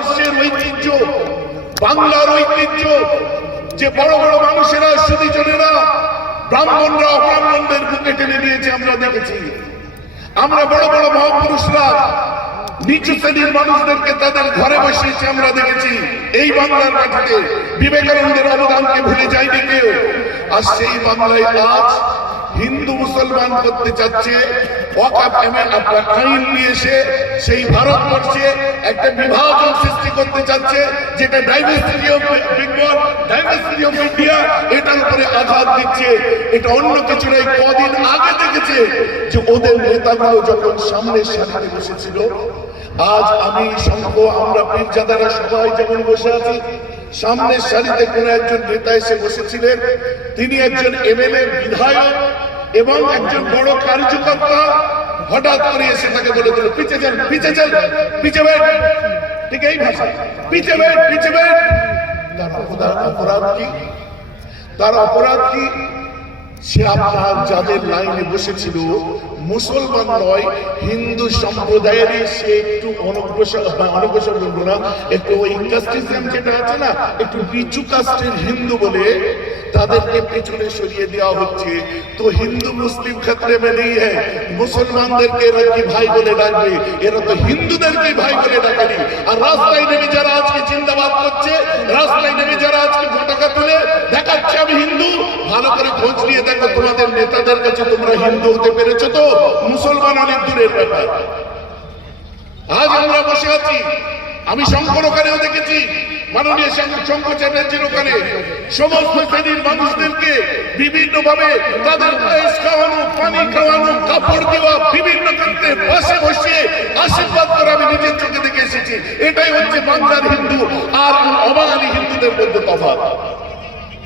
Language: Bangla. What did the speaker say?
ভারতবর্ষের ঐতিহ্য, বাংলার ঐতিহ্য, যে বড় বড় মানুষেরা, সুদীজনেরা, ব্রাহ্মণরা অব্রাহ্মণদের বুকে টেনে নিয়েছে আমরা দেখেছি। আমরা বড় বড় মহাপুরুষরা, নিচু শ্রেণির মানুষদেরকে তাদের ঘরে বসিয়েছে, আমরা দেখেছি। এই বাংলার মাটিতে বিবেকানন্দের অবদানকে ভুলে যায়নি কেউ। আর সেই বাংলায় আজ হিন্দু মুসলমান করতে চাচ্ছে আপনার আইন নিয়ে এসে সেই ভারতবর্ষে একটা বিভাজন সৃষ্টি করতে চাচ্ছে, যেটা diversity of Bengal diversity of India এটার উপরে আঘাত দিচ্ছে। এটা অন্য কিছু নেই কদিন আগে দেখেছে যে ওদের নেতাগুলো যখন সামনের সারিতে বসেছিল, আজ আমি শঙ্খ, আমরা পীরজাদারা সবাই যেমন বসে আছি, সামনের সারিতে কোন একজন নেতা এসে বসেছিলেন, তিনি একজন এমএলএ, বিধায়ক এবং একজন বড় কার্যকর্তা হঠাৎ করে এসে তাকে বলে দিল, পিছে যান পিছে যান পিছে বেট ঠিক এই ভাষা পিছে বেট পিছে বেট তার অপরাধ কি? তার অপরাধ কি? সে আপনার যাদের লাইনে বসেছিল, মুসলমান নয়, হিন্দু সম্প্রদায়েরই সে একটু অনগ্রসর অনগ্রসর বলব না, একটু ওই কাস্টিজম যেটা আছে না, একটু নিচু কাস্টের হিন্দু বলে তাদেরকে পিছনে সরিয়ে দেওয়া হচ্ছে। তো হিন্দু, মুসলিম ক্ষেত্রে মেনেই হ্যাঁ মুসলমানদেরকে এরা কি ভাই বলে ডাকবে? এরা তো হিন্দুদেরকে ভাই বলে ডাকেনি। আর রাস্তায় নেমে যারা আজকে চিন্তাবাদ করছে, রাস্তায় নেমে যারা আজকে পতাকা তুলে দেখাচ্ছে আমি হিন্দু, ভালো করে খোঁজ নিয়ে দেখো তোমাদের নেতাদের কাছে তোমরা হিন্দু হতে পেরেছ তো? মুসলমান অনেক দূরের ব্যাপার। আজ আমরা বসে আছি। আমি শঙ্কর ওখানেও দেখেছি। মাননীয় শঙ্কর চ্যাটার্জির ওখানে সমস্ত শ্রেণির মানুষদেরকে বিভিন্ন ভাবে তাদের গ্যাস খাওয়ানো, পানি খাওয়ানো, কাপড় দেওয়া, বিভিন্ন ক্ষেত্রে পাশে বসিয়ে আশীর্বাদ করে আমি নিজের চোখে দেখে এসেছি। এটাই হচ্ছে বাংলার হিন্দু আর অবাঙালি হিন্দুদের মধ্যে তফাৎ।